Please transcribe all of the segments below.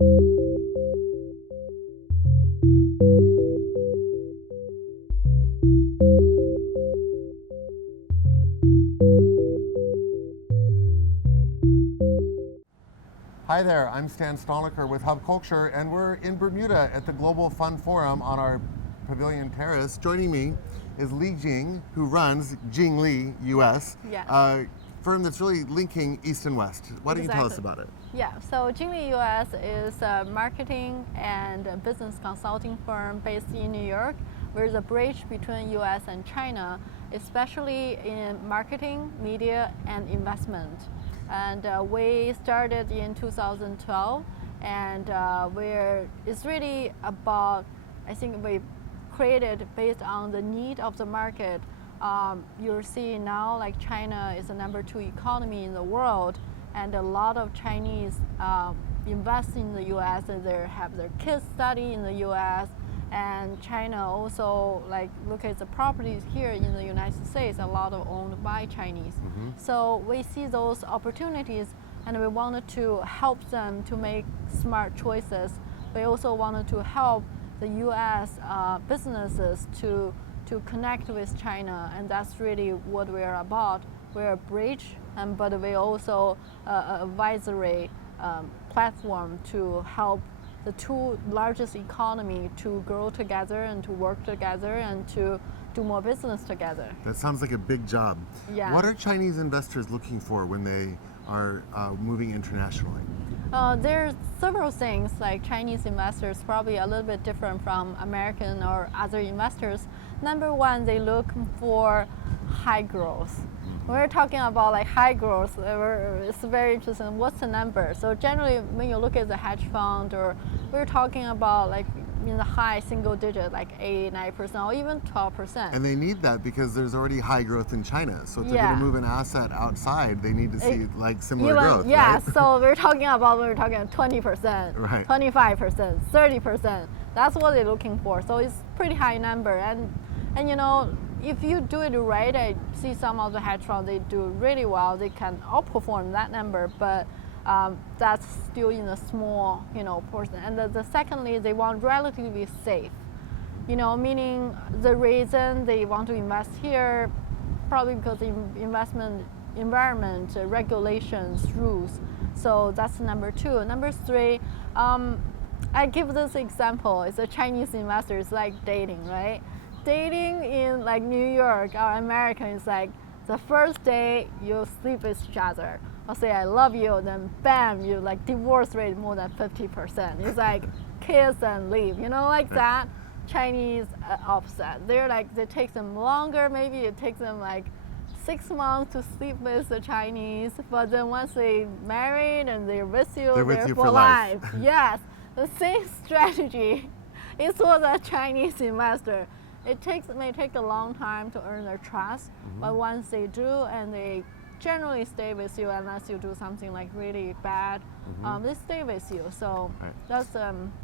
Hi there, I'm Stan Stalnaker with Hub Culture, and we're in Bermuda at the Global Fund Forum on our Pavilion Terrace. Joining me is Li Jing, who runs Jing Li US, a firm that's really linking East and West. Why don't you tell us about it? Yeah, so Jing Li US is a marketing and a business consulting firm based in New York. We're the bridge between US and China, especially in marketing, media, and investment. And we started in 2012, and it's really about, I think we created based on the need of the market. You're seeing now like China is the #2 economy in the world, and a lot of Chinese invest in the US and they have their kids study in the US. And China also look at the properties here in the United States, a lot of owned by Chinese. So we see those opportunities and we wanted to help them to make smart choices. We also wanted to help the US businesses to connect with China, and that's really what we're about. We're a bridge, but we're also an advisory platform to help the two largest economy to grow together and to work together and to do more business together. That sounds like a big job. Yeah. What are Chinese investors looking for when they are moving internationally? There's several things, like Chinese investors probably a little bit different from American or other investors. Number one, they look for high growth. When we're talking about high growth, it's very interesting. What's the number? So generally, when you look at the hedge fund, or we're talking about in the high single digit, 8, 9%, or even 12%. And they need that because there's already high growth in China. So if they're going to move an asset outside, they need to see similar growth. Yeah. Right? So we're talking 20%, right. 25%, 30%. That's what they're looking for. So it's pretty high number. And if you do it right, I see some of the hedge funds, they do really well. They can outperform that number, but that's still in a small, portion. And the secondly, they want relatively safe, meaning the reason they want to invest here, probably because the investment environment, regulations, rules. So that's number two. Number three, I give this example. It's a Chinese investor. It's like dating, right? Dating in New York or America is the first day you sleep with each other. I'll say I love you, then bam, you divorce rate more than 50%. It's kiss and leave, that. Chinese opposite. They take them longer. Maybe it takes them 6 months to sleep with the Chinese, but then once they married and they're with you, they're for life. Yes, the same strategy is for the Chinese investor. It may take a long time to earn their trust, but once they do, and they generally stay with you unless you do something really bad, they stay with you. So that's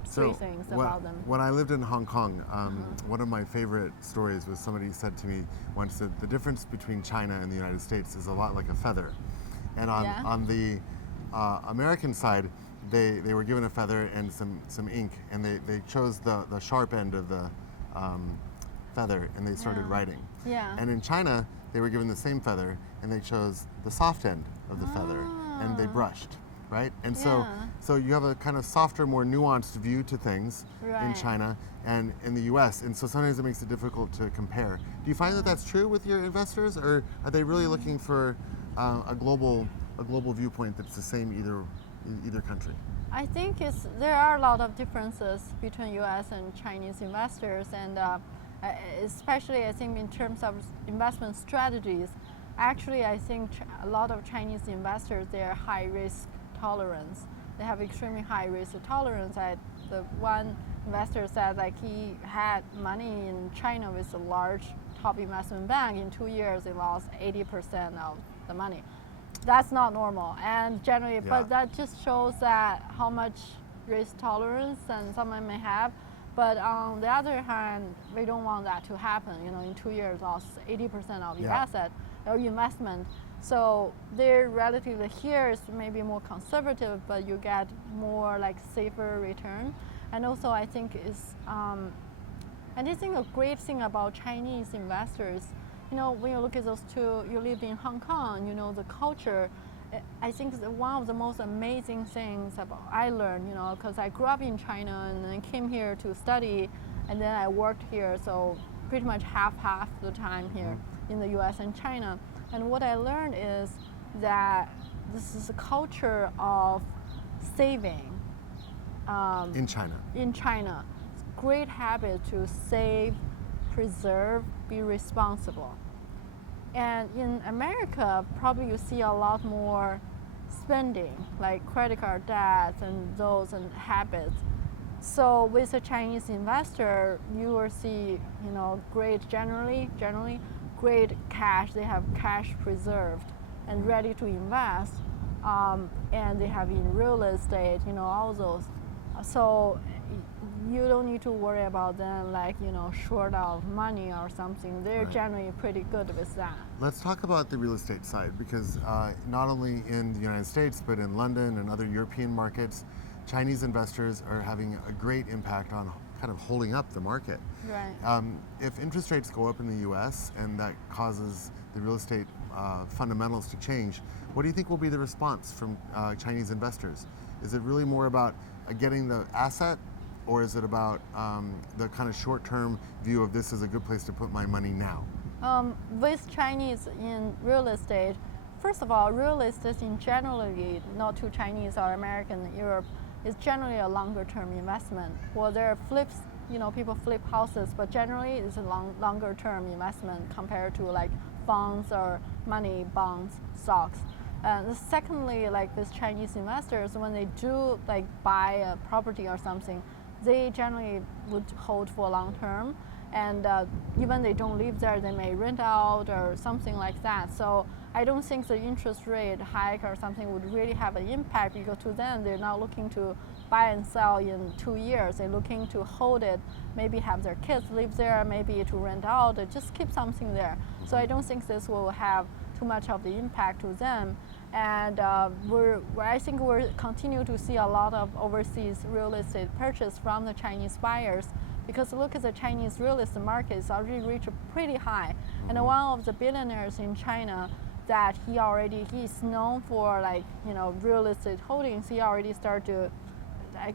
three things about them. When I lived in Hong Kong, one of my favorite stories was somebody said to me once that the difference between China and the United States is a lot like a feather. And on the American side, they were given a feather and some ink, and they chose the sharp end of the feather, and they started writing. And in China, they were given the same feather and they chose the soft end of the feather and they brushed, right? And so you have a kind of softer, more nuanced view to things in China and in the US, and so sometimes it makes it difficult to compare. Do you find that that's true with your investors, or are they really looking for a global viewpoint that's the same either country? I think there are a lot of differences between US and Chinese investors, and especially I think in terms of investment strategies. Actually, I think a lot of Chinese investors, they are high risk tolerance. They have extremely high risk tolerance. The one investor said he had money in China with a large top investment bank. In 2 years, they lost 80% of the money. That's not normal, and generally, but that just shows that how much risk tolerance and someone may have. But on the other hand, we don't want that to happen. In 2 years, lost 80% of your asset or investment. So they're relatively here is maybe more conservative, but you get more like safer return. And also I think and I think a great thing about Chinese investors, when you look at those two, you live in Hong Kong, the culture. I think one of the most amazing things about I learned, because I grew up in China and then came here to study, and then I worked here, so pretty much half the time here in the U.S. and China. And what I learned is that this is a culture of saving. In China. In China, it's a great habit to save, preserve, be responsible. And in America, probably you see a lot more spending, like credit card debts and those and habits. So with a Chinese investor, you will see, generally great cash. They have cash preserved and ready to invest, and they have in real estate, all those. So you don't need to worry about them short of money or something. They're generally pretty good with that. Let's talk about the real estate side, because not only in the United States, but in London and other European markets, Chinese investors are having a great impact on kind of holding up the market. Right. If interest rates go up in the US and that causes the real estate fundamentals to change, what do you think will be the response from Chinese investors? Is it really more about getting the asset, or is it about the kind of short-term view of this is a good place to put my money now? With Chinese in real estate, first of all, real estate in generally, not to Chinese or American, Europe, is generally a longer-term investment. Well, there are flips, people flip houses, but generally it's a longer-term investment compared to like funds or money, bonds, stocks. Secondly, like with Chinese investors, when they do like buy a property or something, they generally would hold for long term, and even they don't live there, they may rent out or something like that. So I don't think the interest rate hike or something would really have an impact, because to them they're not looking to buy and sell in 2 years. They're looking to hold it, maybe have their kids live there, maybe to rent out, just keep something there. So I don't think this will have too much of the impact to them. And I think we'll continue to see a lot of overseas real estate purchase from the Chinese buyers, because look at the Chinese real estate market, it's already reached pretty high. And one of the billionaires in China, that he's known for real estate holdings. He already started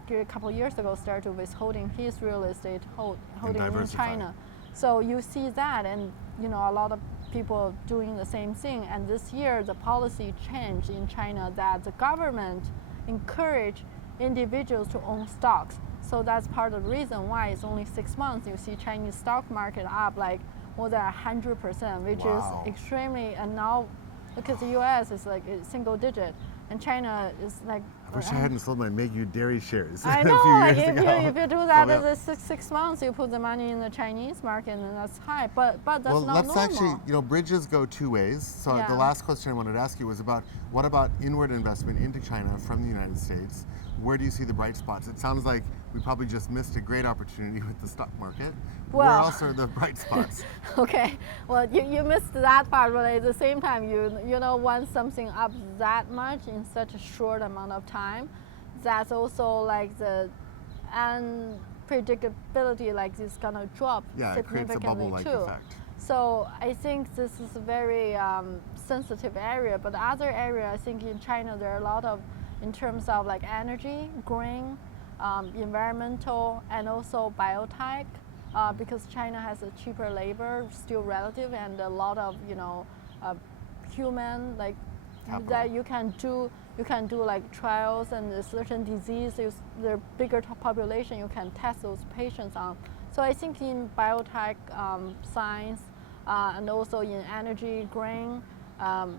to, a couple of years ago, started withholding his real estate holding in China. So you see that, and a lot of people doing the same thing. And this year, the policy changed in China that the government encourage individuals to own stocks. So that's part of the reason why it's only 6 months. You see Chinese stock market up like more than 100%, which is extremely. And now, look at the U.S. is like a single digit, and China is like. I wish I hadn't sold my Megu dairy shares. I know, like if you do that in 6 months, you put the money in the Chinese market, and that's high. But that's not normal. Let's actually, bridges go two ways. So the last question I wanted to ask you was about what about inward investment into China from the United States? Where do you see the bright spots? It sounds like we probably just missed a great opportunity with the stock market. Where else are the bright spots? Okay, well, you missed that part, but at the same time, once something up that much in such a short amount of time, that's also like the unpredictability, like it's gonna drop significantly it creates a bubble-like effect. So I think this is a very sensitive area, but other area, I think in China there are a lot of, in terms of like energy, green, environmental, and also biotech, because China has a cheaper labor, still relative, and a lot of human like capital. That you can do like trials, and certain diseases, the bigger population you can test those patients on. So I think in biotech science, and also in energy, green,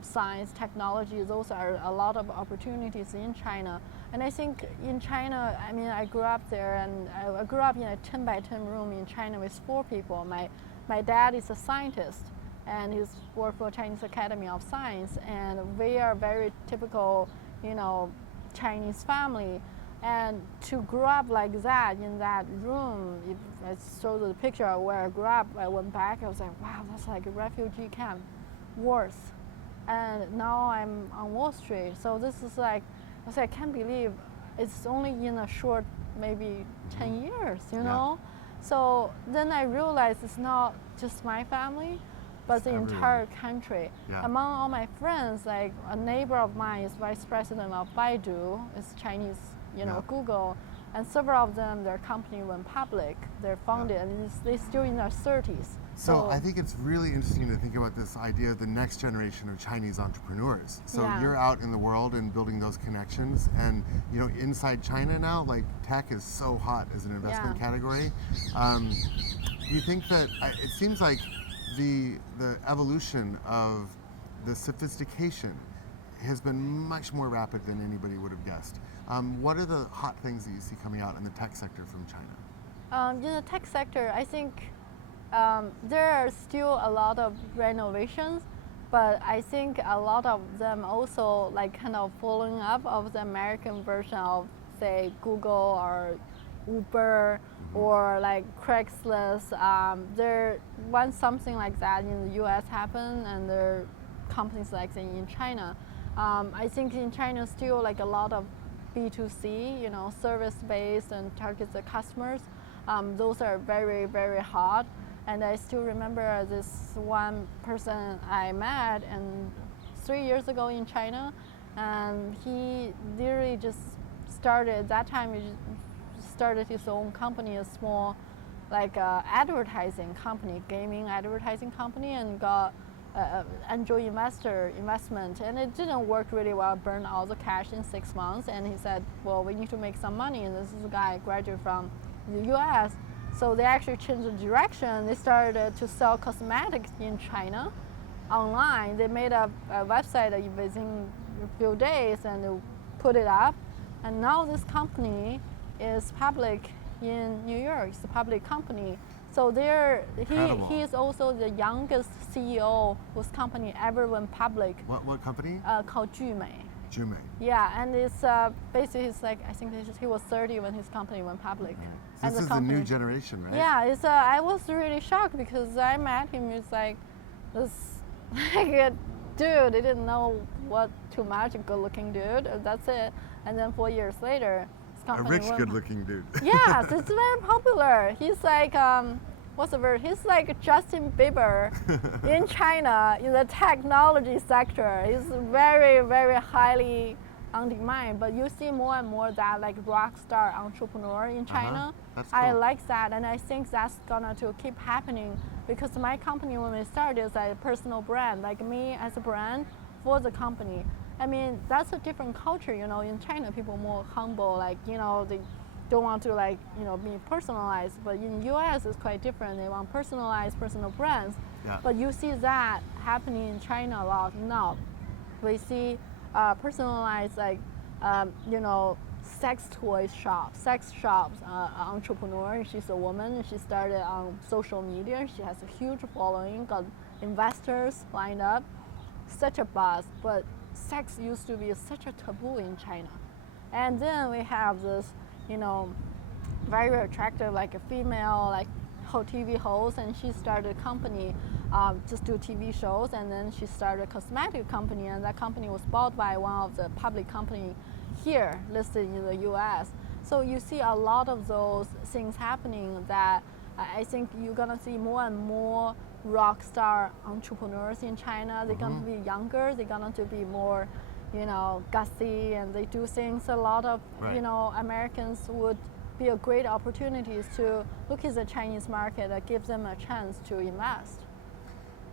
science, technology, those are a lot of opportunities in China. And I think in China, I grew up there, and I grew up in a 10 by 10 room in China with 4 people. My dad is a scientist, and he's worked for Chinese Academy of Science, and we are very typical, Chinese family. And to grow up like that in that room, if I showed the picture of where I grew up, I went back, I was like, wow, that's like a refugee camp, worse. and now I'm on Wall Street. So this is like, I can't believe it's only in a short, maybe 10 years, you know? So then I realized it's not just my family, but It's the everyone. entire country. Yeah. Among all my friends, like a neighbor of mine is vice president of Baidu, it's Chinese, Google, and several of them, their company went public, they're founded, and they're still in their 30s. So I think it's really interesting to think about this idea of the next generation of Chinese entrepreneurs. So you're out in the world and building those connections, and inside China now, like tech is so hot as an investment category. Do you think that it seems like the evolution of the sophistication has been much more rapid than anybody would have guessed? What are the hot things that you see coming out in the tech sector from China? In the tech sector, I think there are still a lot of renovations, but I think a lot of them also like kind of following up of the American version of, say, Google or Uber or like Craigslist. Once something like that in the US happen, and there are companies like that in China. I think in China still like a lot of B2C, service-based and target the customers. Those are very, very hard. And I still remember this one person I met 3 years ago in China, and he literally just started, that time he started his own company, a small like advertising company, gaming advertising company, and got angel investment, and it didn't work really well, burned all the cash in 6 months, and he said, well, we need to make some money, and this is a guy graduated from the US. So they actually changed the direction. They started to sell cosmetics in China online. They made a website within a few days and they put it up. And now this company is public in New York. It's a public company. So he is also the youngest CEO whose company ever went public. What company? Called Jumei. Jumei. Yeah, and it's basically I think he was 30 when his company went public. So this is the new generation, right? Yeah, I was really shocked because I met him. It's like this like a dude. I didn't know what too much, a good-looking dude. That's it. And then 4 years later, his company a rich, good-looking dude. Yes, it's very popular. He's like what's the word? He's like Justin Bieber in China in the technology sector. He's very, very highly on demand. But you see more and more that like rock star entrepreneur in China. That's cool. I like that, and I think that's gonna to keep happening because my company when we started is a personal brand, like me as a brand for the company. I mean, that's a different culture, in China people more humble, like, they don't want to like, be personalized, but in US it's quite different. They want personalized personal brands. Yeah. But you see that happening in China a lot now. We see personalized like, sex shops, entrepreneur. She's a woman. She started on social media. She has a huge following, got investors lined up. Such a buzz, but sex used to be such a taboo in China. And then we have this, very attractive, like a female, like TV host, and she started a company, just do TV shows, and then she started a cosmetic company, and that company was bought by one of the public company here listed in the US. So you see a lot of those things happening that I think you're gonna see more and more rock star entrepreneurs in China. They're gonna be younger, they're gonna to be more, gutsy, and they do things a lot of, Americans would be a great opportunities to look at the Chinese market that gives them a chance to invest.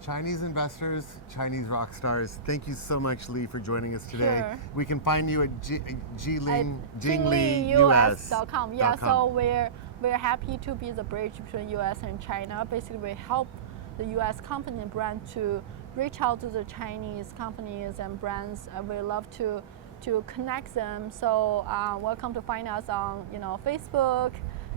Chinese investors, Chinese rock stars, thank you so much, Lee, for joining us today. Sure. We can find you at jinglius.com. Yeah, so we're happy to be the bridge between US and China. Basically, we help the US company and brand to reach out to the Chinese companies and brands. We love to connect them. So welcome to find us on Facebook,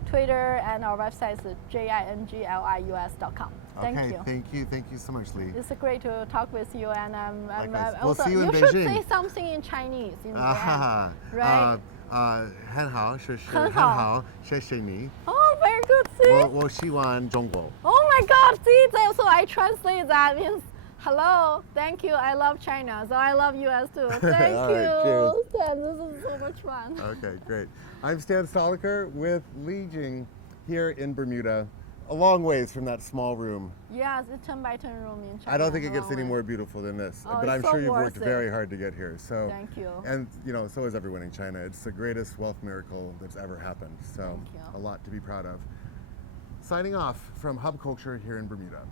Twitter, and our website is jinglius.com. Thank you. Thank you so much, Lee. It's great to talk with you, and we'll also see you in should Beijing. say something in Chinese in the end, right? 很好，谢谢，很好，谢谢你。 Oh, very good. See? 我喜欢中国。 Oh my God! See, so I translate that means Hello, thank you. I love China, so I love US too. Thank All you, right, cheers. Stan. This is so much fun. Okay, great. I'm Stan Stalnaker with Jing here in Bermuda, a long ways from that small room. Yes, it's 10 by 10 room in China. I don't think it a gets long any way. more beautiful than this, Oh, but I'm it's so sure you've worked worth it. very hard to get here. So, Thank you. and you know, so is everyone in China. It's the greatest wealth miracle that's ever happened. So, Thank you. a lot to be proud of. Signing off from Hub Culture here in Bermuda.